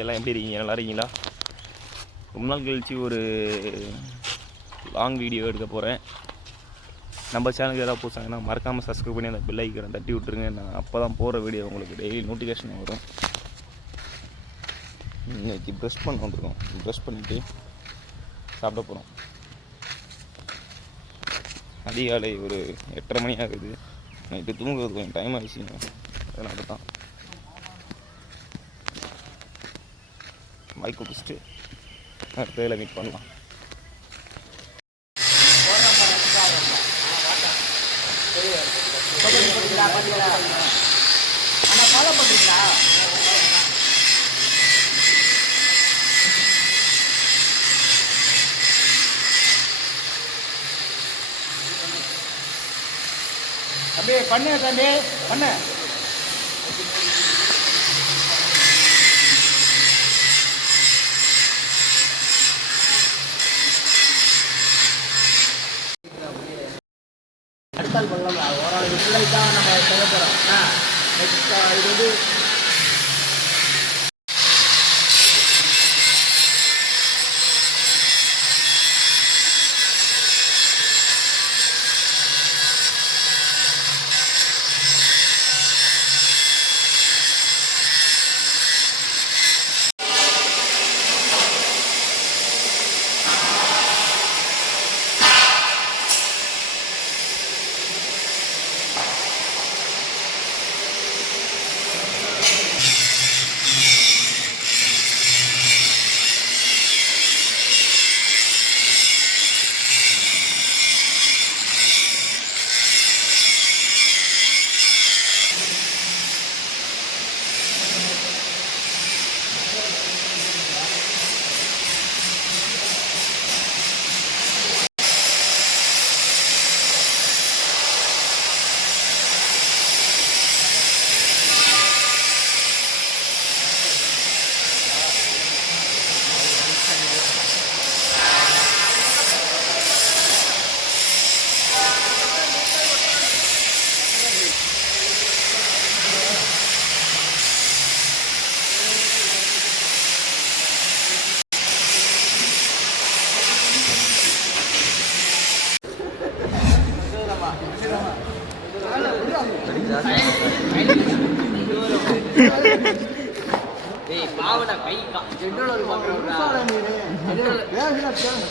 எல்லாம் எப்படி இருக்கீங்க? நல்லா இருக்கீங்களா? ரொம்ப நாள் கழிச்சு ஒரு லாங் வீடியோ எடுக்க போகிறேன். நம்ம சேனலுக்கு ஏதாவது போச்சாங்கன்னா மறக்காமல் சப்ஸ்கிரைப் பண்ணி அந்த பெல் ஐக்கனை தட்டி விட்டுருங்க. நான் அப்போ தான் போகிற வீடியோ உங்களுக்கு டெய்லி நோட்டிஃபிகேஷன் வரும். இன்றைக்கி ப்ரெஷ் பண்ண வந்துருக்கோம். ப்ரெஷ் பண்ணிவிட்டு சாப்பிட போகிறோம். அதிகாலை ஒரு 8:30 மணி ஆகுது. நைட்டு தூங்குறது கொஞ்சம் டைம் ஆகிடுச்சிங்க. அதனால தான் மைக் குடிச்சிட்டு அடுத்த இதில் மீட் பண்ணலாம். அப்படியே பண்ணு தம்பி பண்ணு. அடுத்தால் பண்ணலாம். ஓரளவு பிள்ளை தான் நம்ம செய்ய போகிறோம். இது வந்து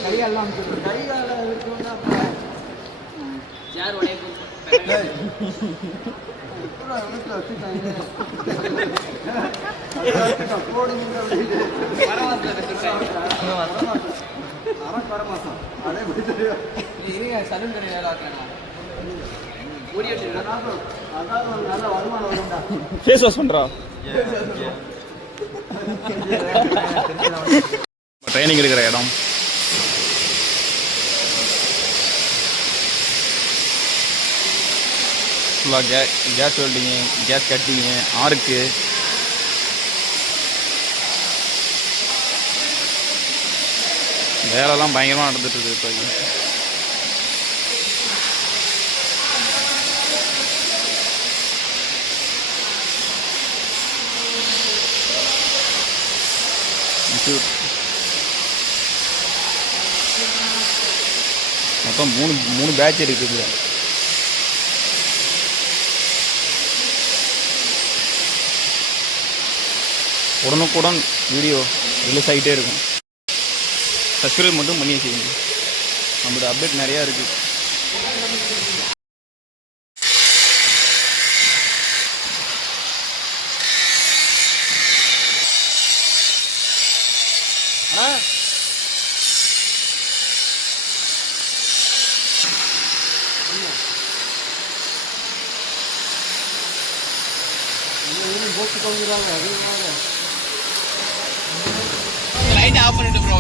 கையெல்லாம் கைகால இருக்குன்னா ஃபேஸ் வாஷ் பண்ணுறா. ட்ரைனிங் எடுக்கிற இடம் ஃபுல்லாக கேஸ் வெல்டிங்கு, கேஸ் கட்டிங்கு, ஆர்க்கு, வேலைலாம் பயங்கரமாக நடந்துட்டுருக்கு. இப்போ மொத்தம் மூணு பேட்ச் இருக்குது. உடனுக்குடன் வீடியோ ரிலீஸ் ஆகிட்டே இருக்கும். சப்ஸ்கிரைப் மட்டும் பண்ணி வச்சுக்கோங்க. நம்மளோட அப்டேட் நிறையா இருக்குது. லைட் ஆஃப் பண்ணிட்டு ப்ரோ.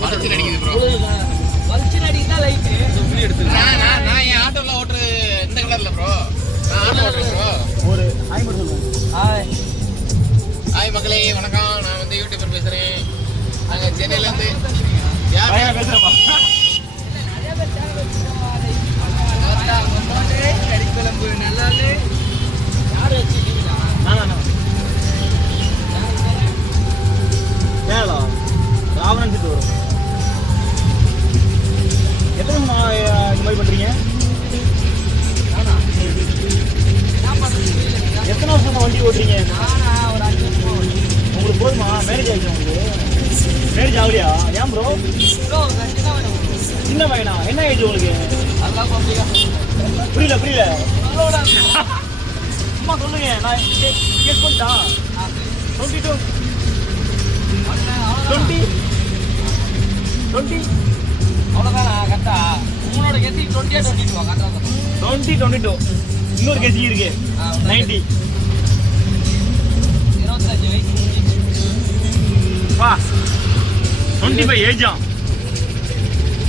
வளைச்சு அடிக்குது ப்ரோ. வளைச்சு அடிக்குதா லைட் எடுத்து. நான் என் ஆட்டோல ஓட்டுற இந்த கலர்ல ப்ரோ. நான் ஆட்டோ ஓட்டுறேன் ப்ரோ. ஒரு ஹாய் மட்டும் சொல்லுங்க. ஹாய் ஹாய் மக்களே, வணக்கம். நான் வந்து யூடியூபர் பேசுறேன். நாங்க சென்னையில இருந்து யார் பேசுறப்பா கறிக்குழம்பு நல்லா யார் வச்சு நானா ஒரு 5 வருஷம் உங்களுக்கு போதுமா? மேரேஜ் ஆயிடுச்சு உங்களுக்கு? மேரேஜ் ஆகலையா? ஏன் ப்ரோ? ப்ரோ கண்டிப்பா வேணும் சின்ன பையனா? என்ன ஏஜ் உங்களுக்கு? அதெல்லாம் அப்படியா புரியல புரியல. சும்மா சொல்லுங்க. நான் கேஸ் பண்ணிட்டா 22 20 20 அவ்வளோதான் கரெக்டா உங்களோட கெசி 20 22 கரெக்டாக 20 22 இன்னொரு கேஜி இருக்கு 90. 25 வயசு வா 25 ஏஜா.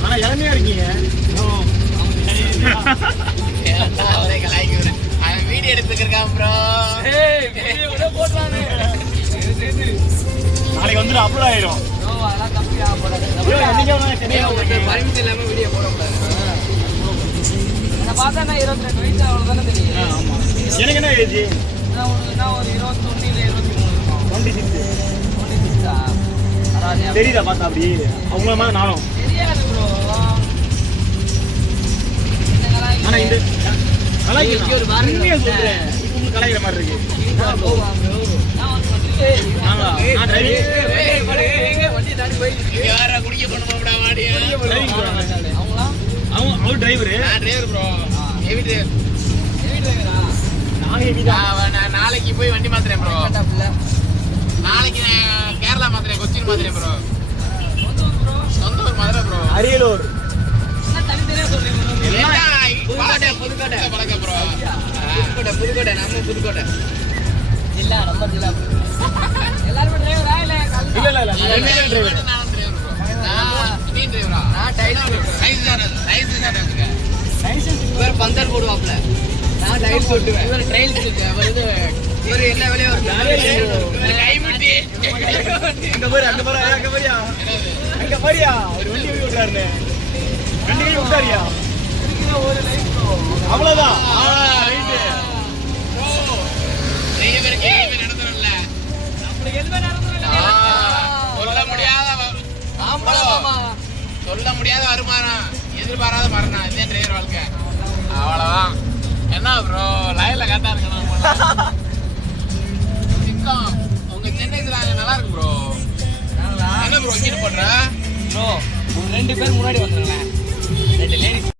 ஆனா இளமையா இருக்கீங்க. அவரே கலாய்க்கிறேன். அவன் வீடியோ எடுத்துக்கிருக்கான் ப்ரோ. நாளைக்கு வந்து அப்லோட் ஆயிரும். அதெல்லாம் தப்பியா போடாது பர்மிஷன் இல்லாம வீடியோ போடக்கூடாது. நான் பார்த்தா நான் 22 வயசு அவ்வளோதானே தெரியும் ஆமா. எனக்கு என்ன ஏஜ்? நான் ஒரு 21 இல்லை 23 இருக்கும் 26. 26 பரவாயில்லையா தெரியுதா பார்த்தா அப்படி? அவங்கள மாதிரி நானும். தெரியாது ப்ரோ ஆனா இந்த கலாய்க்கிறேன். இங்க ஒரு பாருங்க. உண்மையா சொல்றேன். இது உங்களுக்கு கலாய்க்கிற மாதிரி இருக்கு. நான் ஆமா. நான் டிரைவிங் இங்க வேற குடிக்க போனோம்டா வாடியா. டிரைவிங் போறாங்க. அவங்களாம் அவர் டிரைவர். நான் டிரைவர் ப்ரோ. Heavy driver. நான் ஹெவி தான். நான் நாளைக்கு போய் வண்டி மாத்துறேன் ப்ரோ. கரெக்டாக நாளைக்கு நான் கேரளா மாத்துறேன், கொச்சின் மாத்துறேன் ப்ரோ. சொந்த ஊர் மதுரை ப்ரோ. அரியலூர். தனித்தனியாக சொல்றீங்க புதுக்கோட்டை பழக்கம் ப்ரோ. புதுக்கோட்டை நம்ம புதுக்கோட்டை. ஜில்லா நம்ம ஜில்லா எல்லாருமே டிரைவரா இல்லை இல்ல இல்ல இல்ல நான் ரெண்டு பேரும் டிரைவர். நான் டிரைவர் ப்ரோ. நான் நீ டிரைவரா? நான் லைசன்ஸ் இவர் பந்தர் போடுவாப்ல. நான் டைல் போட்டுவேன். இவர் ட்ரைல் இருக்கு. இவர் என்ன வேலையோ கைமுட்டி. அங்க பாரு அங்க பாரு அங்க பாரியா? அங்க பாரியா? ஒரு வண்டி ஓடி விட்டாருன்னு. வண்டி ஓடி விட்டாரியா? ஒரு லைஃப் ப்ரோ அவ்வளவுதான். ரைட். நிறைய பேருக்கு எதுவுமே நடந்துரும்ல. நம்மளுக்கு எதுவுமே நடந்ததில்லை சொல்ல முடியாத சொல்ல முடியாத வருமானம், எதிர்பாராத மரணம். இதுதான் டிரைவர் வாழ்க்கை. அவ்வளவுதான். என்ன ப்ரோ லைன்ல கரெக்டா இருக்கணும். சிங்கம் உங்க சென்னை நல்லா இருக்கு ப்ரோ. என்ன ப்ரோ இங்கிட்டு போடுற? ப்ரோ ஒரு 2 பேர் முன்னாடி வந்துருங்களேன் 2 லேடிஸ்